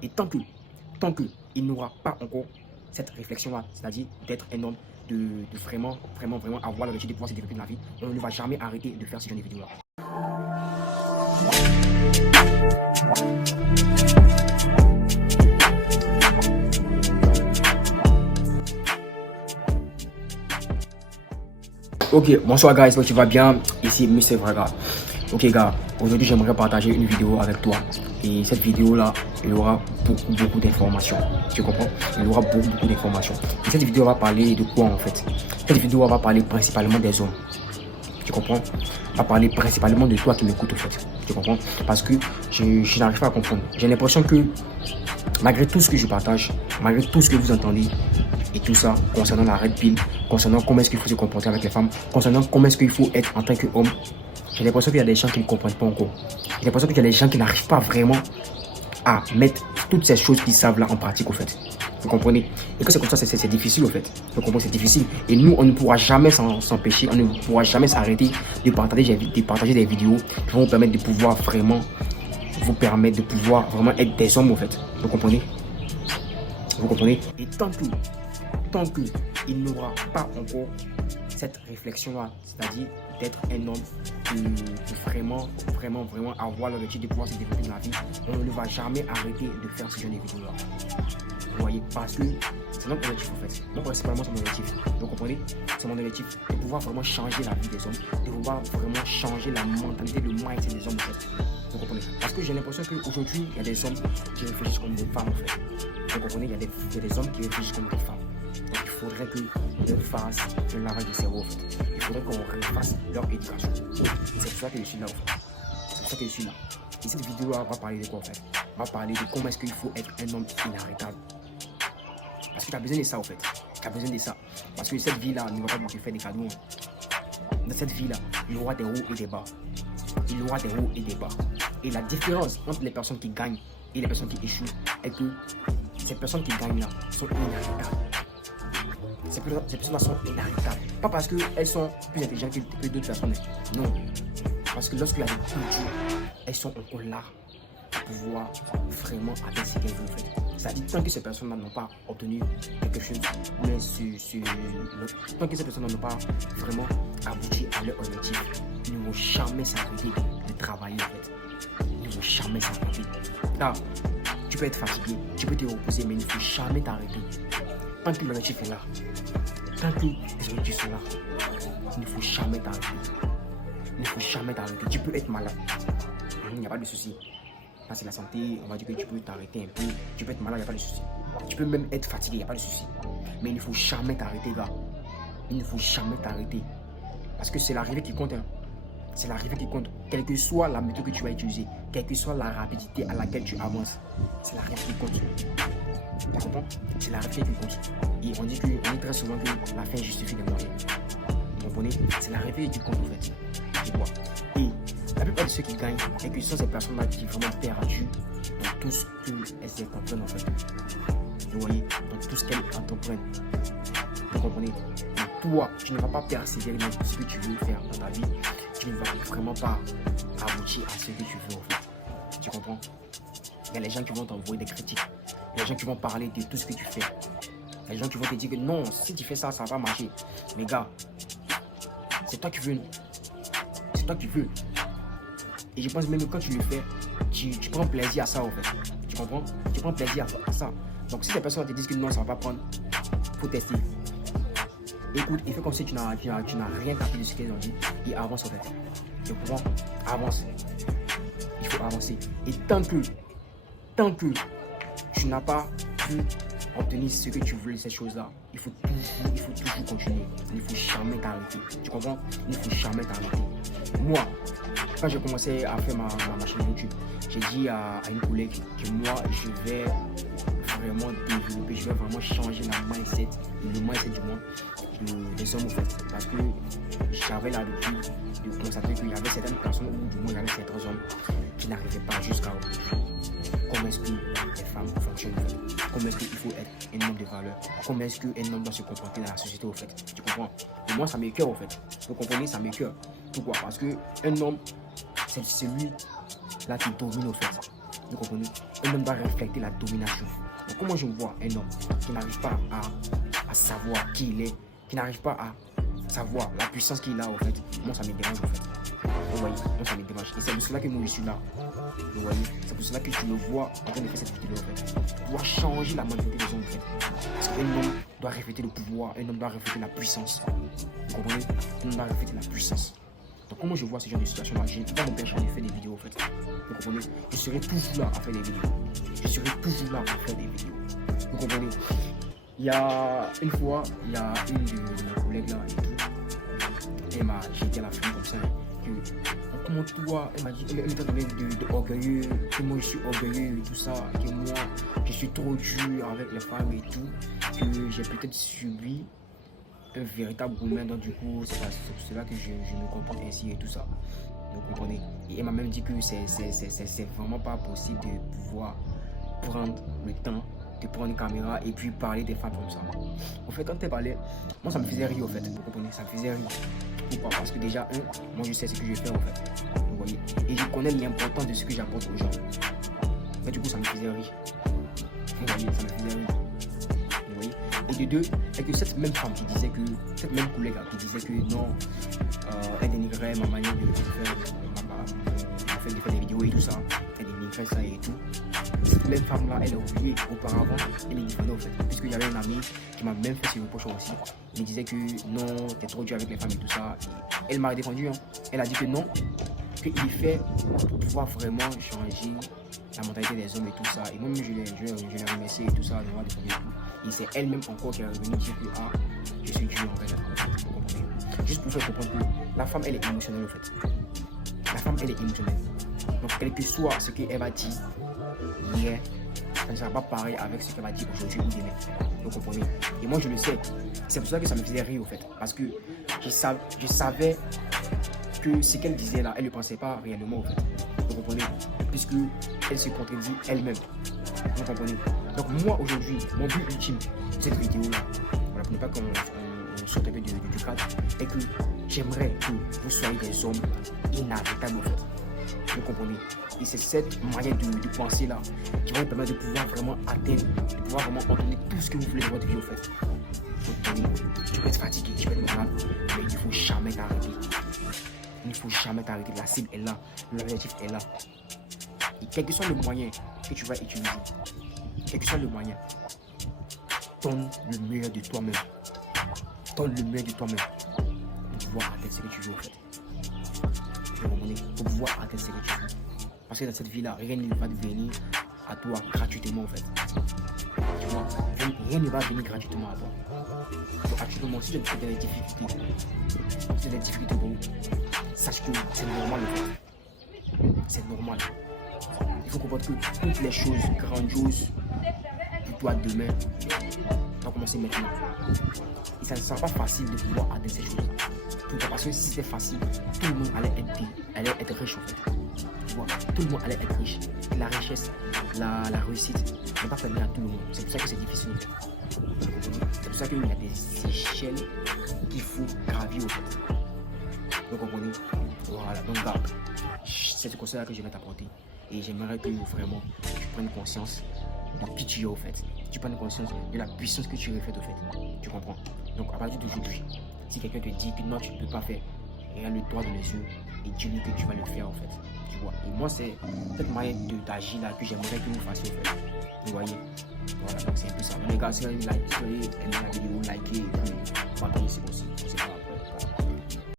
Et tant que il n'aura pas encore cette réflexion-là, c'est-à-dire d'être un homme, de vraiment avoir l'objectif de pouvoir se développer dans la vie, on ne va jamais arrêter de faire ce genre de vidéos-là. Ok, bonsoir guys, donc tu vas bien? Ici Mr. Vraga. Ok gars, aujourd'hui j'aimerais partager une vidéo avec toi. Et cette vidéo là, il y aura beaucoup d'informations. Tu comprends? Il y aura beaucoup d'informations. Et cette vidéo va parler de quoi en fait? Cette vidéo va parler principalement des hommes. Tu comprends? Va parler principalement de toi qui m'écoutes en fait. Tu comprends? Parce que je n'arrive pas à comprendre. J'ai l'impression que malgré tout ce que je partage, malgré tout ce que vous entendez, et tout ça, concernant la red pill, concernant comment est-ce qu'il faut se comporter avec les femmes, concernant comment est-ce qu'il faut être en tant qu'homme, j'ai l'impression qu'il y a des gens qui ne comprennent pas encore. J'ai l'impression qu'il y a des gens qui n'arrivent pas vraiment à mettre toutes ces choses qu'ils savent là en pratique, au fait. Vous comprenez? Et que c'est comme ça, c'est difficile, au fait. Vous comprenez, c'est difficile. Et nous, on ne pourra jamais s'empêcher, on ne pourra jamais s'arrêter de partager des vidéos qui vont vous permettre de pouvoir vraiment, être des hommes, au fait. Vous comprenez? Vous comprenez? Et tant que il n'aura pas encore cette réflexion-là, c'est-à-dire d'être un homme, de vraiment avoir l'objectif de pouvoir se développer dans la vie, on ne va jamais arrêter de faire ce genre de vidéos-là. Vous voyez, parce que c'est notre objectif en fait. Moi, principalement, c'est mon objectif. Vous comprenez? C'est mon objectif de pouvoir vraiment changer la vie des hommes, de pouvoir vraiment changer la mentalité, le mindset des hommes en fait. Vous comprenez? Parce que j'ai l'impression qu'aujourd'hui, il y a des hommes qui réfléchissent comme des femmes en fait. Vous comprenez? Il y a des hommes qui réfléchissent comme des femmes. Donc il faudrait qu'on fasse un lavage de cerveau en fait. Il faudrait qu'on refasse leur éducation. C'est pour ça que je suis là en fait. C'est pour ça que je suis là. Et cette vidéo va parler de quoi en fait? Va parler de comment est-ce qu'il faut être un homme inarrêtable. Parce que tu as besoin de ça en fait. Tu as besoin de ça. Parce que cette vie-là ne va pas te faire des cadeaux. Dans cette vie-là, il y aura des hauts et des bas. Il y aura des hauts et des bas. Et la différence entre les personnes qui gagnent et les personnes qui échouent est que ces personnes qui gagnent là sont inarrêtables. Ces personnes-là sont inarrêtables. Pas parce qu'elles sont plus intelligentes que d'autres personnes. Non. Parce que lorsqu'il y a des cultures, elles sont encore là pour pouvoir vraiment atteindre ce qu'elles veulent faire. C'est-à-dire, tant que ces personnes-là n'ont pas obtenu quelque chose, mais tant que ces personnes-là n'ont pas vraiment abouti à leur objectif, ils ne vont jamais s'arrêter de travailler en fait. Ils ne vont jamais s'arrêter. Là, tu peux être fatigué, tu peux te reposer, mais il ne faut jamais t'arrêter. Tant que l'objectif est là, tant que les objectifs sont là, il ne faut jamais t'arrêter. Il ne faut jamais t'arrêter. Tu peux être malade, il n'y a pas de souci. Là, c'est la santé, on va dire que tu peux t'arrêter un peu. Tu peux être malade, il n'y a pas de souci. Tu peux même être fatigué, il n'y a pas de souci. Mais il ne faut jamais t'arrêter, gars. Il ne faut jamais t'arrêter. Parce que c'est l'arrivée qui compte. Hein. C'est l'arrivée qui compte. Quelle que soit la méthode que tu vas utiliser, quelle que soit la rapidité à laquelle tu avances, c'est l'arrivée qui compte. Tu comprends? C'est l'arrivée qui compte. Et on dit très souvent que la fin justifie les moyens. Vous comprenez? C'est l'arrivée qui compte en fait. Tu vois? Et la plupart de ceux qui gagnent, et que ce sont ces personnes-là qui vraiment perdues dans tout ce qu'elles entreprennent en fait. Vous voyez? Dans tout ce qu'elles entreprennent. Vous comprenez? Et toi, tu ne vas pas persévérer dans ce que tu veux faire dans ta vie. Tu ne vas vraiment pas aboutir à ce que tu veux en fait. Tu comprends? Il y a les gens qui vont t'envoyer des critiques. Il y a les gens qui vont parler de tout ce que tu fais. Il y a les gens qui vont te dire que non, si tu fais ça, ça va pas marcher. Mais gars, c'est toi qui veux. C'est toi qui veux. Et je pense même que quand tu le fais, tu prends plaisir à ça en fait. Tu comprends? Tu prends plaisir à ça. Donc si ces personnes te disent que non, ça va pas prendre, il faut tester. Écoute, il fait comme si tu n'as rien capté de ce qu'elles ont dit et avance en fait. Tu comprends? Avance. Il faut avancer. Et tant que tu n'as pas pu obtenir ce que tu voulais, ces choses-là, il faut toujours continuer. Il ne faut jamais t'arrêter. Tu comprends? Il ne faut jamais t'arrêter. Moi, quand j'ai commencé à faire ma chaîne YouTube, j'ai dit à une collègue que moi, je vais vraiment développer, je vais vraiment changer le mindset du monde, des hommes en fait. Parce que j'avais l'habitude de constater qu'il y avait certaines personnes, ou du moins il y avait certains hommes qui n'arrivaient pas jusqu'à comment est-ce que les femmes fonctionnent en fait. Comment est-ce qu'il faut être un homme de valeur. Comment est-ce qu'un homme doit se comporter dans la société en fait. Tu comprends? Et moi ça m'écoeure en fait. Vous comprenez? Ça m'écoeure. Pourquoi? Parce qu'un homme, c'est celui là qui domine en fait. Vous comprenez? Un homme doit refléter la domination. Donc, comment je vois un homme qui n'arrive pas à savoir qui il est, qui n'arrive pas à savoir la puissance qu'il a, en fait, moi, ça me dérange, en fait. Vous voyez, moi, ça me dérange. Et c'est pour cela que moi, je suis là. Vous voyez, c'est pour cela que tu le vois en train de faire cette vidéo, en fait. Tu dois changer la mentalité des hommes, en fait. Parce qu'un homme doit refléter le pouvoir, un homme doit refléter la puissance. Vous comprenez? Un homme doit refléter la puissance. Donc, comment je vois ce genre de situation-là? Je n'ai pas m'empêcher de faire des vidéos, en fait. Vous comprenez? Je serai toujours là à faire des vidéos. Je serai toujours là à faire des vidéos. Vous comprenez? Il y a une fois, il y a une de mes collègues là et tout. Elle m'a jeté à la fin comme ça. Que, comment toi, elle m'a dit, elle m'a donné de orgueilleux, que moi je suis orgueilleux et tout ça, que moi je suis trop dur avec les femmes et tout, que j'ai peut-être subi un véritable gourmet, donc du coup c'est pour cela que je me comporte ainsi et tout ça. Vous comprenez? Et elle m'a même dit que c'est vraiment pas possible de pouvoir prendre le temps de prendre une caméra et puis parler des femmes comme ça. En fait, quand elle parlait, moi ça me faisait rire, en fait. Vous comprenez? Ça me faisait rire. Pourquoi? Parce que déjà, moi je sais ce que je fais, en fait. Vous voyez? Et je connais l'importance de ce que j'apporte aux gens. Mais du coup, ça me faisait rire. Vous voyez? Ça me faisait rire. Vous voyez? Et de deux, et que cette même femme qui disait que, cette même collègue qui disait que non, elle dénigrait ma manière de faire des vidéos et tout ça. Elle dénigrait ça et tout. Cette même femme là, elle est oubliée auparavant, elle est différente, en fait. Puisqu'il y avait un ami qui m'a même fait ses reproches aussi. Il me disait que non, t'es trop dur avec les femmes et tout ça. Et elle m'a défendu, hein. Elle a dit que non, qu'il fait pour pouvoir vraiment changer la mentalité des hommes et tout ça. Et moi-même, je l'ai remercié et tout ça, de m'avoir défendu et tout. Et c'est elle-même encore qui est revenue dire que ah, je suis dur en fait. Vous comprenez? Juste pour faire comprendre que la femme, elle est émotionnelle, en fait. La femme, elle est émotionnelle. Donc, quel que soit ce qu'elle va dire hier, ça ne sera pas pareil avec ce qu'elle va dire aujourd'hui ou demain. Vous comprenez? Et moi, je le sais. C'est pour ça que ça me faisait rire, au fait. Parce que je savais que ce qu'elle disait là, elle ne le pensait pas réellement, en fait. Vous comprenez? Puisque elle se contredit elle-même. Vous comprenez? Donc, moi, aujourd'hui, mon but ultime de cette vidéo-là, voilà, pour ne pas qu'on saute un peu du cadre, est que j'aimerais que vous soyez des hommes inarrêtables, en fait. Vous comprenez? Et c'est cette manière de penser là qui va vous permettre de pouvoir vraiment atteindre, de pouvoir vraiment obtenir tout ce que vous voulez dans votre vie, en fait. Vous comprenez? Tu peux être fatigué, tu peux être malade, mais il ne faut jamais t'arrêter. Il ne faut jamais t'arrêter. La cible est là, l'objectif est là. Et quel que soit le moyen que tu vas utiliser, quel que soit le moyen, donne le meilleur de toi-même. Donne le meilleur de toi-même pour pouvoir atteindre ce que tu veux, en fait. Vous comprenez? Pour pouvoir atteindre ce que tu veux. Parce que dans cette vie-là, rien ne va venir à toi gratuitement, en fait. Tu vois, rien ne va venir gratuitement à toi. Donc actuellement, si tu as des difficultés, si tu as des difficultés pour sache que c'est normal, en fait. C'est normal. Il faut comprendre que toutes les choses grandioses pour toi demain vont commencer maintenant. Et ça ne sera pas facile de pouvoir atteindre ces choses-là. Pourquoi? Parce que si c'était facile, tout le monde allait être riche, en fait. Tu vois, tout le monde allait être riche. Et la richesse, la réussite n'est pas permis à tout le monde. C'est pour ça que c'est difficile. C'est pour ça qu'il y a des échelles qu'il faut gravir, en fait. Vous comprenez? Voilà, donc garde. C'est ce conseil-là que je vais t'apporter. Et j'aimerais que vraiment tu prennes conscience de qui tu es, au fait. Tu prennes conscience de la puissance que tu reflètes, au fait. Tu comprends? Donc à partir d'aujourd'hui, si quelqu'un te dit que non, tu ne peux pas faire, regarde-le droit dans les yeux et dis-lui que tu vas le faire, en fait. Tu vois? Et moi, c'est cette manière d'agir là que j'aimerais que vous fassiez, en fait. Vous voyez? Voilà, donc c'est un peu ça. Les gars, si vous avez like, aimez la